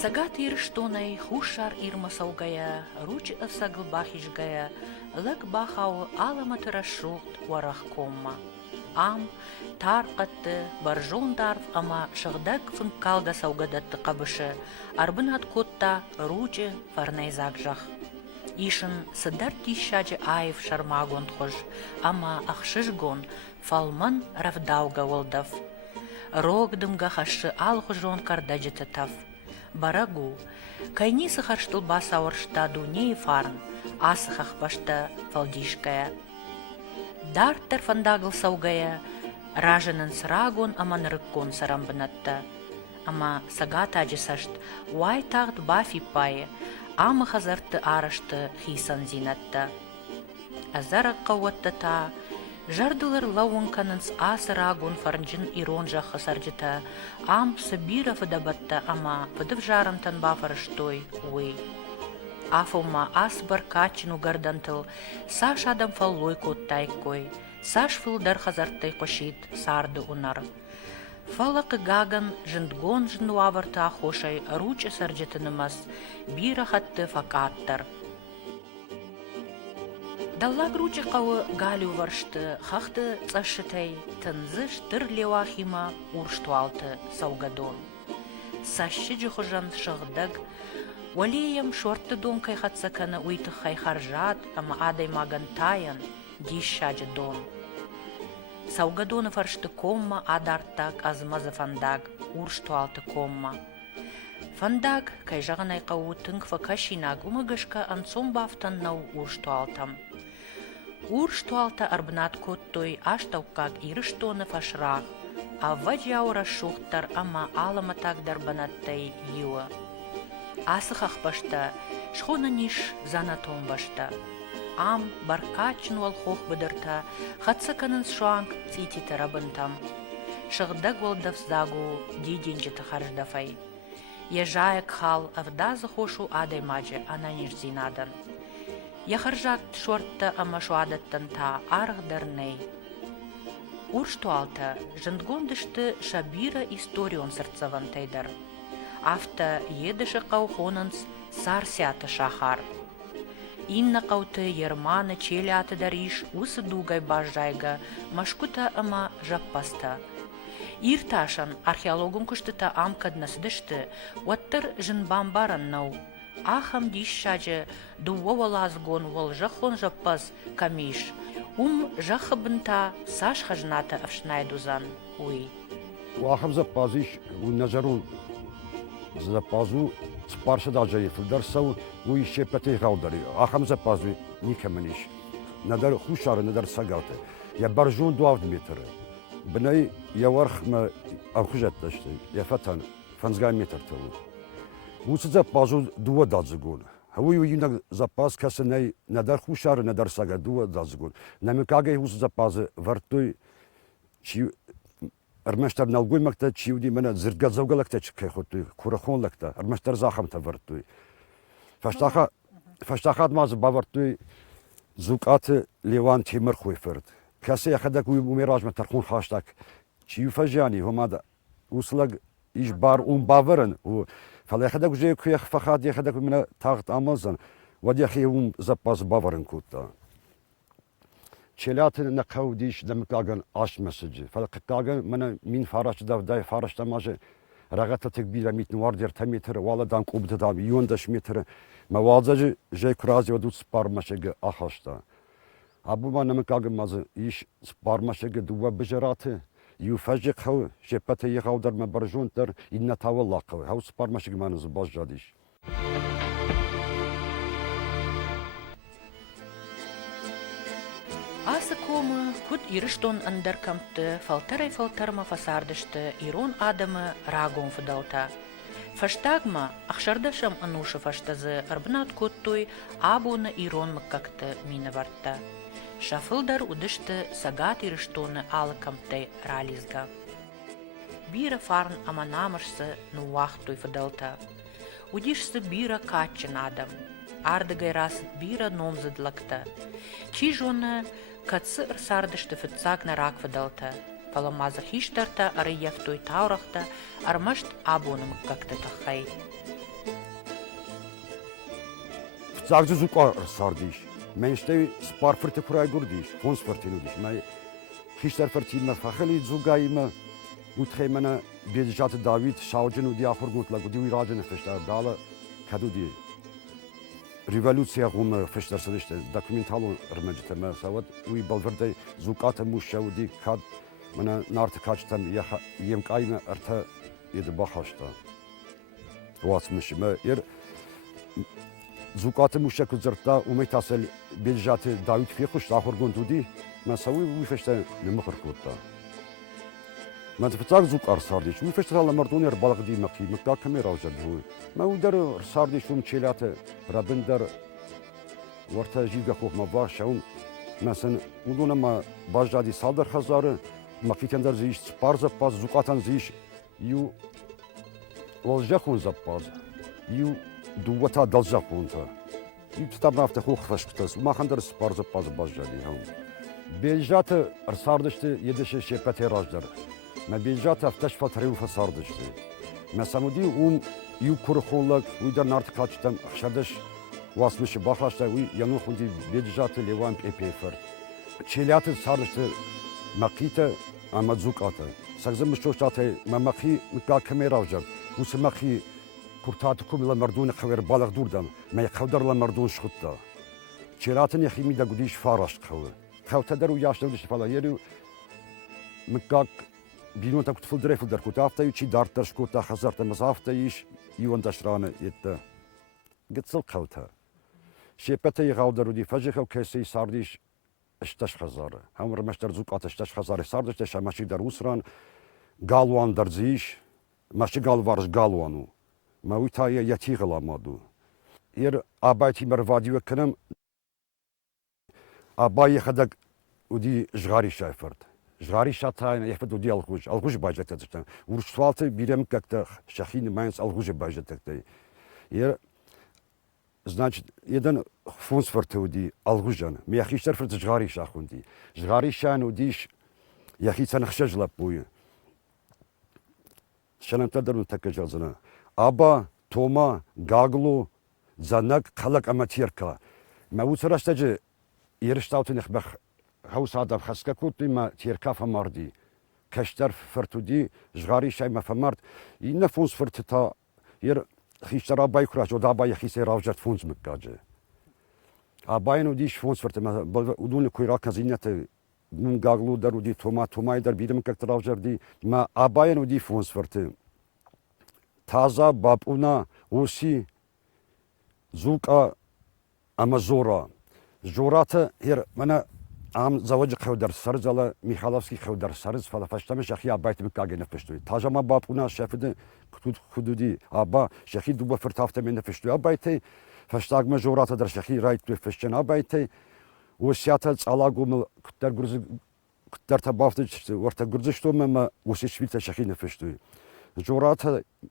Сагат ирштонай хушар ирмасаугая, руч авсаглбахишгая, лак бахау аламатырашухт варахкомма. Ам тарқатты баржондарв ама шығдаг фынкалга саугадатты қабышы, арбынат котта ручы фарнайзак жах. Ишын сыдар тишаджы айв шармагон тхож, ама ахшышгон фалман равдауга волдав. Рогдымга хашы алхужон кардаджетатав. Барагу, кайни сахарштыл басауыршта дуней фарн, асахах башта фалдишкая. Дартар фандагыл саугая, ражанын срагон аманырыккон сарамбынатта. Ама сагата аджысашт, уай тағд бафи пайы, ама хазарты арашты хисан зинатта. Азарак қауатта та, жардылар лауынканынс асырагон фарнжын ирон жақы сарджыта, ам сабира фыдабатта ама фыдыв жарымтан бафарыштой уй. Афома ас баркачину гардантыл, саш адам фаллой коттайкой, саш фылдар хазартай кошит сарды унар. Фалакы гаган жындгон жындуаварта ахошай ручы сарджытынымас, бира хатты факаттар. Даллаг ручы қауы галю варшты, хақты цашытай, тынзы штыр левахима урштуалты саугадон. Сашшы жухожан шығдаг, Валеям шорты дон кайхатсаканы уйты хайхаржат, ама адай маган таян, дишаджы дон. Саугадоны фаршты комма адартак азмазы фандаг, урштуалты комма. Фандаг кайжағын айқау тыңква кашинаг умыгышка анцом бафтан нау урштуалтам. Урштуалта арбнат коттой аштаукак ирыштоны фашрах, а ваджаура шухтар ама аламатак дарбанаттай юа. Асыхах башта, шхона ниш занатон башта. Ам баркачин валхох быдырта, хатсаканын шуанг цити тарабынтам. Шығдаг волдав загу дидинчі тахарждафай. Ежаяк хал авдазы хошу адай маджы ананиш зинадан. Яхаржак шортта ама шуадаттан та арғдарней. Урштуалта жындгондышты шабира историон сырцаван тайдар. Афта едыші қаухонынс сарсяты шахар. Инна қауты ерманы челяты дариш усы дугай бажайга, машкута ама жаппаста. Ирташан археологун күштіта амкаднас дышты, уаттыр жынбан баран нау. Ахам дишшаджы дуова лазгон вол жахон жаппас камиш. Жахыбынта саш хажната авшнайдузан, уй. Ахам запазиш у назарун. Запазу спарша даже филдерсау у ищепете гаудari. Ахам запазу никаманиш. Надар хушар надар сагате. Я баржун 2 метр. Бнай я вархма ахужатташты. Я фатан фанзга метр тау. У запазу 2 дазгун. Хаву юнаг запаз касанай надар хушар надар сага 2 дазгун. Намекаге у запазы вартой чи Армаштар налгоймакта чиуди мана зыргазаугалакта чикхотуй, курахонлакта, армаштар захамта вартуй. Фаштахат маз бавартуй зукаты Леван Темир хуйферд. Касе яхадак умиражма тархун хаштак. Чиу фажани хомада услаг иш бар баварен. Фала яхадак уже куях фахад яхадак мина тагт амазан. Вадяхи запас баварен кутта. Çelatın ne kavdiş demekagın aş mesajı. Falakagın mana min faraş davday faraş tamajı ragata tekbira mit nuardir tametre valadan kubda da yondaş metre mavazacı jey kurazi odut sparmaşıgı ahaşta. Abu mana mekagın mazı iş sparmaşıgı duva bejaratı yufajı kav jepete yağdar mabarjontar inna tawalla kav hav sparmaşıgı manızı bazjadiş. Асыкомы күт ирыштон ындаркамты, фалтарма фасардышты, ирон адамы рагон фыдалта. Фаштагма ахшардашам анушы фаштазы арбнат коттой абуны ирон мыккакты мины вартта. Шафылдар удышты сагат ирыштоны алыкамтай рализга. Бира фарн аманамышсы нуахтой фыдалта. Удишсы бира качын адам. Ардыгай расыт бира номзыдлакта. Чижоны катсы ырсардышты фыцак на рак фыдалта. Паламазы хиштарта ары яфтой таурахта армашт абоным как-то тахай. Zagzı zuka sardiş. Menşte spar fırtı kuray gurdiş. Fons fırtını diş. Ben Хиштар фартима фахали зугаима утхемана бежат Давид шаужен уди ахургут лагуди уиражен фештар дала кадуди революция гум фештар садиште документалу рмежтема сават уи балверде зуката мушауди кад мана нарт качтам ем кайма арта ед бахашта васмишма ер зуката мушаку зерта уметасел бежат Давид фихуш ахургут уди ما سوي ويفشت لمخر كوتا ما تفتاك زوك أرسارديش ويفشت على مردوني ربالغ دي مقي مقا كاميرا وجدهوي ما ودر أرسارديش وم تشيلات رابندر ورتا جيبا خوف ما باش شون مثلا ودونا ما باش جادي صادر خزار مقي تندر زيش سبار زباز زوكاتان زيش يو والجاكون زباز يو دوتا دلجاكون تا يو تتابنا افتخوخ فشكتس وما خندر سبار زباز باش جادي هم بيجات أرساردشتي يدش شيبتي راجدر ما بيجات أفتش فترة وفساردشتي ما سمودي يكور خولك ويدر نارت كاتشتم خشدش واسمش باخاشتا وي ينو خوندي بيجات ليوان بي فرد تشيلات ساردشتي مقيته أما زوكاته سكزم مشوشتاتي ما مقي مقا كمي راجدر وسمقي كورتاتكم لمردون خوير بالغ دوردم ما يقدر لمردون شخطه تشيلاتني يخيمي دا قديش فارش خوه خوتدر وياشتر دش فلا يرو مكاك بينو تا كنت فلدري فلدر كنت عفتا يشي دارترش كنت خزرت مسافتا يش يوان دشرانه يتا قد سل خوتها شيبتا يغاودر ودي فجخ وكيسي سارديش اشتش خزاره هم رمشتر زوقات اشتش خزاره ساردش تش ماشي در وسران قالوان درزيش ماشي قالوارش قالوانو ما ويتا يتيغلا مادو ير ابايتي مروادي وكنم أباي خدك ودي جغاري شايفرد جغاري شاتاين يفرد ودي الغوج باجت تشتن ورشوالت بيرم كتا شخين ماينس الغوج باجت تكتي يا значит يدن فونس فرت ودي الغوجان ما يخيشتر فرت جغاري شاخوندي جغاري شان وديش يخي سنخشج لبوي شنن تدرن تكجزنا أبا توما غاغلو زنك خلق أماتيركا ما وصرشتج يرشتاوتن يخبخ هوس هذا خسكا كنت ما تيركا فماردي كشتر فرتودي جغاري شاي ما فمارد ينفونس فرتتا ير خيشتر اباي كراج ودا باي خيسي راوجت فونس مكاجه اباين وديش فونس فرت ما ودون كويرا كزينت من غاغلو در ودي توما در بيدم كتر راوجر دي ما اباين ودي فونس فرت تازا بابونا وسي زوكا امازورا جورات هير منا عم زواج خودر سرز على ميخالوفسكي خودر سرز فلا فشتمش اخي ابايت مكاغي نفشتوي تاجما بابونا شافد خدودي ابا شيخي دوبا فرتافت من نفشتوي ابايتي فشتاغ مجورات در شيخي رايت فشتن ابايتي وسياتا صالاغوم كتر غرز كتر تبافت ورتا غرزشتو ما وسيشفيت شيخي نفشتوي جورات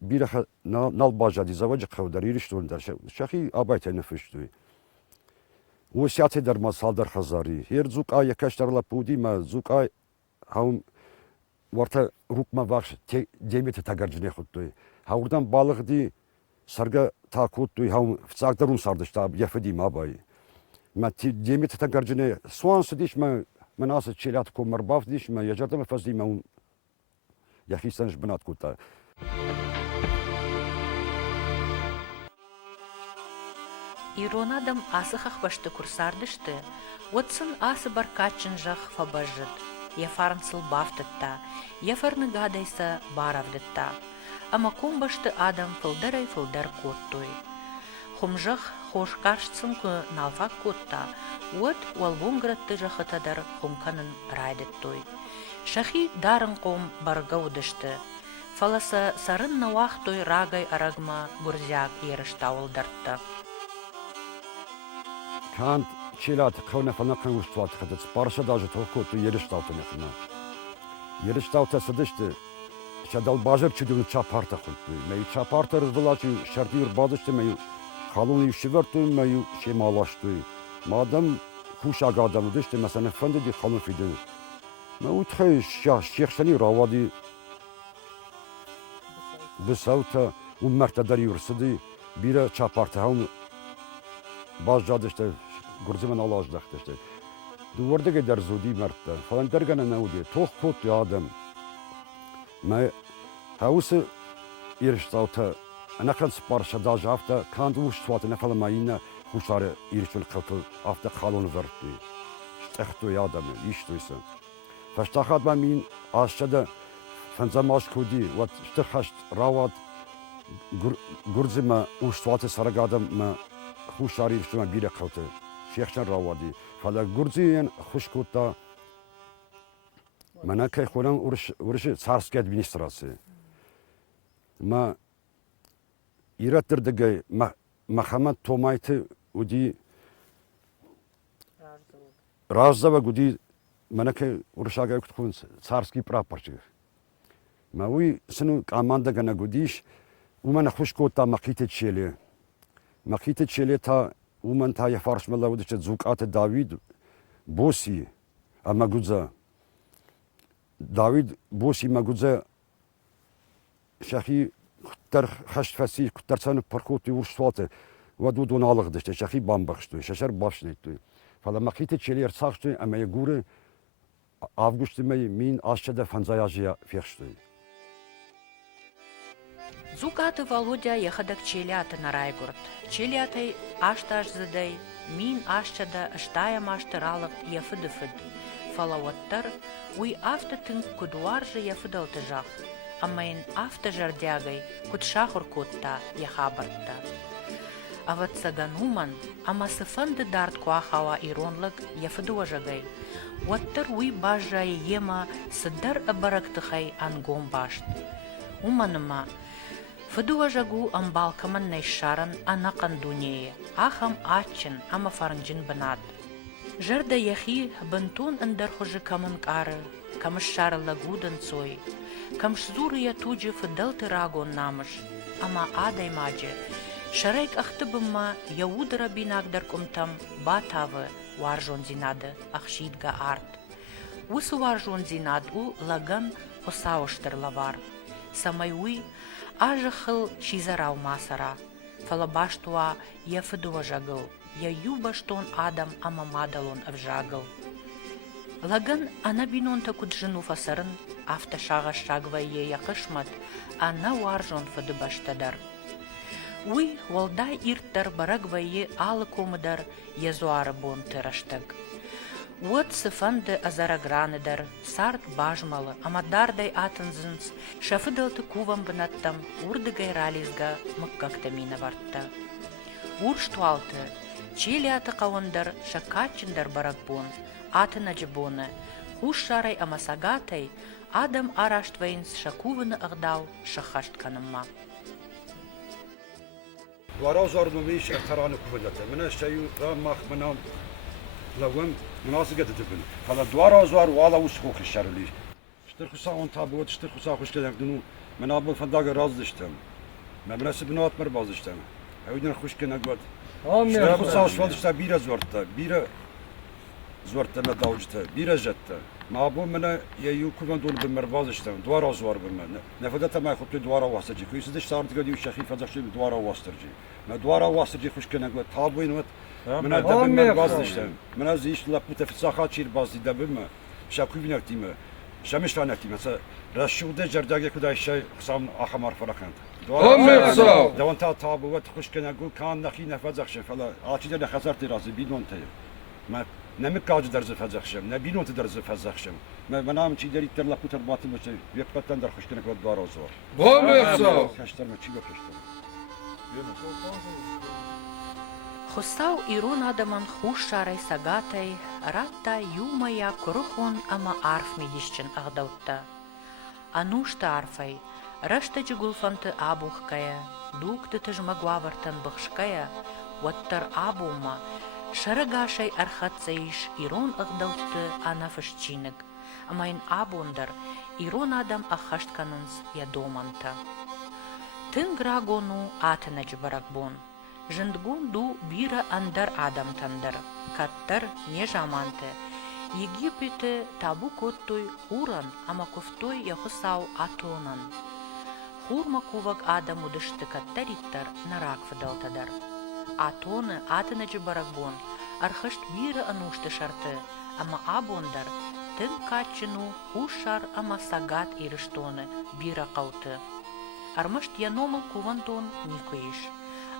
بيرخ نال باجادي زواج خودر يرشتون در شيخي ابايت نفشتوي وسياتي در مصادر خزاري هير زوقا يكشتر لبودي ما زوقا هم ورتا روكما واخش ديمت تاغرجني خدتوي هاوردان بالغ دي سرغا تاكوتوي هم فصاقدرون ساردشتا يفدي ما باي ما ديمت تاغرجني سوان سديش ما مناس تشيلات كومر باف ديش ما يجردم فزدي ما يخي سنج بنات كوتا Иронадам асыхах башты курсардышты, отсын асы бар качынжах фабажыд. Яфарнсыл бафтытта, яфарны гадайса баравдытта. Ама кумбашты адам фылдар коттой. Хумжах хош каршцын ку налфак котта, от уалвунгратты жахытадар хумканын райдыттой. Шахи дарын ком баргаудышты. Фаласа сарын навахтой рагай арагма гурзяк ерыштауылдартты. كانت شيلات كونه فنقن وشتوات خدت بارشا داجة توكوت يرشتاوت نخنا يرشتاوت سدشت شدال باجر چدون چاپارتا خود ما چاپارتا رزبلاچی شرطیر بادشت ما خالونی شورت ما شمالاشت مادام خوش آگادم داشت مثلا فند دی خالون فیدن ما وتخی شیخ شنی راوادی بسوتا و مرتداری ورسدی بیره چاپارتا هم Bazıcadı işte Gürcümen alajdaktı işte. Duvarda gider zudi mertte. Falan dergene ne oluyor? Toh kot ya adam. Ma hausu irştavta anakan sparsha daja hafta kandu ushtuat nefala mayina huşarı irşul katı hafta kalonu verdi. Stechtu ya adam iştuysa. Verstahat man min aşağıda fenzamaş kudi wat stechast rawat Gürcüme ushtuat saragadam ma huşarı irşuma bire katı. Şeyhşan rawadi. Fala Gürcüyen huşkutta Mana kaj khoran urši carske administracije. Ma iratırdagay Muhammed Tomayti udi Razdava gudi mana kaj uršaga kutkun carski praporčik. Ma uj sinu kamanda gana gudiš umana khushkota makite çeli. Makite çeli ta uman ta yafarşmala udiçe zukate David Bosi ama guza David Bosi Maguza Şahi kutlar haşt fasih kutlar sanı parkoti urştuatı ve du nalıgdı işte şahi bambaxtı şaşar başnıydı falan makite çeliyer saçtı ama yegure avgustime min aşçada fanzayajya fiyextı. Зукаты Володя ехадак челяты на Райгород. Челятай ашташ задай, мин ашчада штаям аштыралык яфыды-фыд. Фалаваттар уй афтатын кудуаржы яфыдалты жах. Аммайын афты жардягай кудшахур кутта яхабартта. Ават сагануман, ама сыфанды дарт куахава иронлык яфыдуажагай. Ваттар уй бажай ема сыдар абарактыхай ангом башт. Уманыма Фыдуажагу амбалкаман найшаран анакан дунее, ахам ачын ама фарнджин банат. Жерда яхи бантун андархожи каман кары, камшар лагудан цой, камшзуры я туджи фыдалты рагон намыш, ама адай маджи, шарайк ахтыбымма яудара бинагдар кумтам батавы варжон зинады ахшидга арт. Усу варжон зинад у лаган осауштыр лавар. Самайуй Ажахыл шизарау масара, фалабаштуа я фыдуажагыл, я юбаштон адам амамадалон авжагыл. Лаган ана бинонта куджину фасарын, афта шагва-шагвае якышмат, ана варжон фыдыбаштадар. Уй, валдай ирттар барагвае алы комыдар, язуары бон тыраштаг. Вот сыфанды азараграныдар, сарт бажмалы, амадардай атынзынс, шафыдалты кувам бынаттам, урдыгай рализга мыккактамина вартта. Урштуалты, чели аты қауындар, шакачындар баракбон, атын аджибоны, хуш шарай амасагатай, адам араштвайынс шакувыны ағдау шахаштканымма. Varazar numiş ertaranı kuvvete. Mene şeyu ramah menam lawem مناسب جدا تبين فلا دوار زوار ولا وسخوخ الشرلي اشترخصا اون تابوت اشترخصا خوش كده دنو من ابو فندق راز دشتم ما مناسب نوت مر باز دشتم اودن خوش كنا قد اشترخصا شوال دشتا بيرا زورتا بيرا زورتا ما داوجتا بيرا جتا ما ابو من يو كمان دول بمرواز دشتم دوار زوار بمن نفدت ما خطي دوار واسجي كويس دشتارت قد يو شخيف فزخشي دوار واسترجي ما دوار واسترجي خوش كنا قد تابوين وت من هذا من بازدشتم من از ایش لپوت فساخات چیر بازی دبم شاکوی بینکتیم شمش تانکتیم مثلا رشوده جرداگه کدای شای خسام آخمار فرقند دوان تا تابوت خوش کنه گو کان نخی نفذخشم فلا آتیده نخزار ترازی بیدون تیم ما نمیکاج درز فزخشم نه بیدون درز فزخشم ما نام چی داری تر لپوت باطن باشه یکپتن در خوش کنه کود بارازور کشتر ما چی بکشتم Хостау ирон адаман хуш шарай сагатай, ратта юмая курухон ама арф медищен ағдаутта. Анушта арфай, рашта джигулфанты абухкая, дукты тыжмагуавартан бахшкая, ваттар абума, шарагашай архатсаиш ирон ағдаутты анафышчиныг, амайн абундар ирон адам ахаштканынс ядоманта. Тын грагону атына джбаракбон. Жындгун ду бира андар адам тандар, каттар не жаманты. Египеты табу коттой хуран, ама кофтой яхысау атонан. Хурма кувак адам удышты каттариттар нарак фыдалтадар. Атоны атынajı барагбон, архышт биры анушты шарты, ама абондар тын качыну хушар ама сагат ирыштоны бира қауты. Армышт яномыл кувантон никоиш.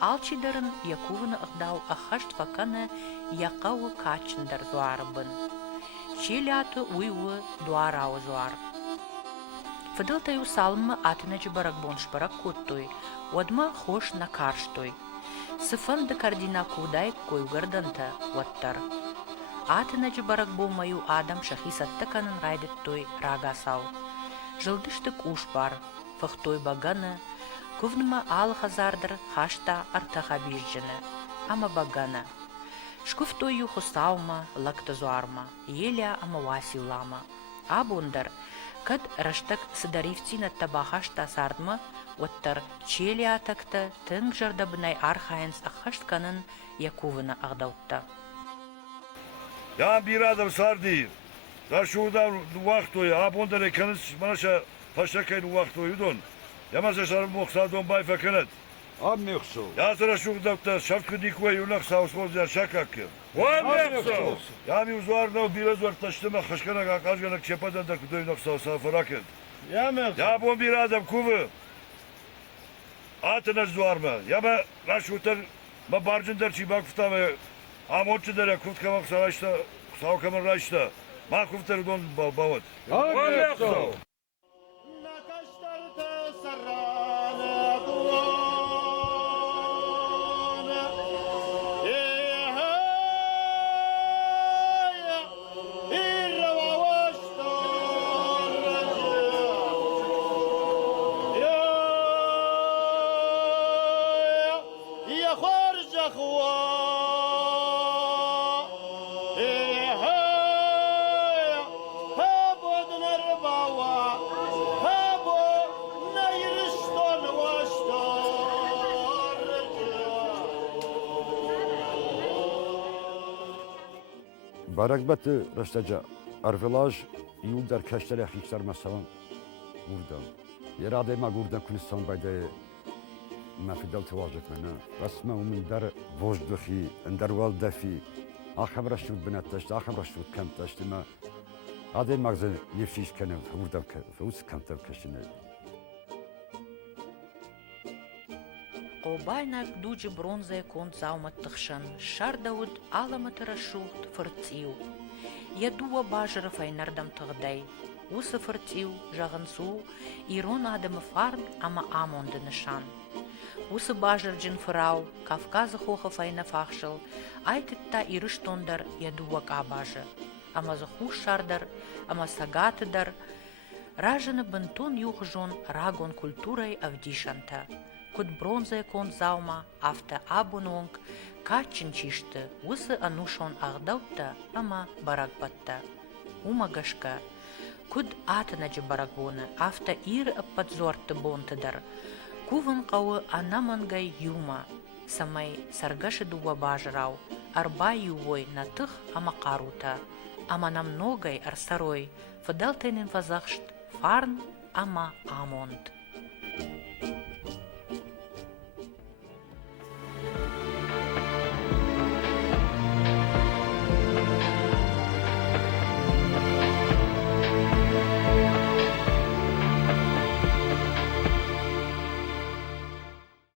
Алчидарын якувыны ықдау ахашт факаны яқауы качындар зуарыбын. Челяты уйвы дуарауы зуар. Фыдылтаю салмы атынajı барагбон шпарак куттой, одма хош на карштой. Сыфанды кардина кудай койгырдынты оттар. Атынajы барагбон маю адам шахисатты канын райдыттой рагасау. Жылдыштык уш бар, фыхтой баганы, кувныма ал хазардыр хашта артаха бижжыны, ама баганы. Шкуфтою хустаума, лакты зуарма, еля ама василама. Абундар, кад раштак сыдаривцина табахашта сардма, оттар чели атакты тың жардабынай архайынс ахашт канын якувына ағдаутта. Я bir adam sardı. Da şurada vakit oyu. Abonda rekanız manaşa paşakayın vakit oyudun. Yamasa şarım moksadon bay fakanet. Am yoksa. Ya sıra şurada da şarkı dikwe yunak sağız kolca şakak. Am yoksa. Ya mi uzarda biraz var taştıma kaşkana kakajganak çepadan da kudu yunak sağız faraket. Ya bon bir adam kuvu. Atına zuarma. Ya ben raşutar ma barcındar çibak fıtama. Amonçu dere kutkamak savaşta, savkaman raşta. Ma kuftarı don bavat. Am yoksa. Barakbatı restaca arvelaj yul der keştere hiçler mesavan burada. Yerade ma burada Kürdistan bayda mafidal tevajek mena. Rasma umin der vojduhi, ender waldafi. Aham raştut binataşt, aham raştut kamtaşt ma. Ade magze nefşiş kenem burada fuz kamtav keşine. Qobainak duji bronze kont zaumattықшын, шардауд аламатыра шухт фыртиу. Ядуа бажыры файнардам тығдай. Усы фыртиу, жағынсу, ирон адымы фарн, ама амонды нышан. Усы бажыр джин фырау, Кавказы хохы файна фахшыл, айтытта ирыштондар ядуа кабажы. Ама захуш шардар, ама сагатыдар, ражыны бынтон юхжон рагон культурай авдишанта. Куд бронзая кон заума, авта абунонг, качын чишты, усы анушон ағдаутта, ама баракбатта. Умагашка, куд атынajы барагбоны, авта ир аппадзорты бонтыдар. Кувын қауы анамангай юма, самай саргаши дуа бажырау, арба ювой на тых ама қарута, ама намногай арсарой, фадалтайнын фазахшт, фарн ама амонд.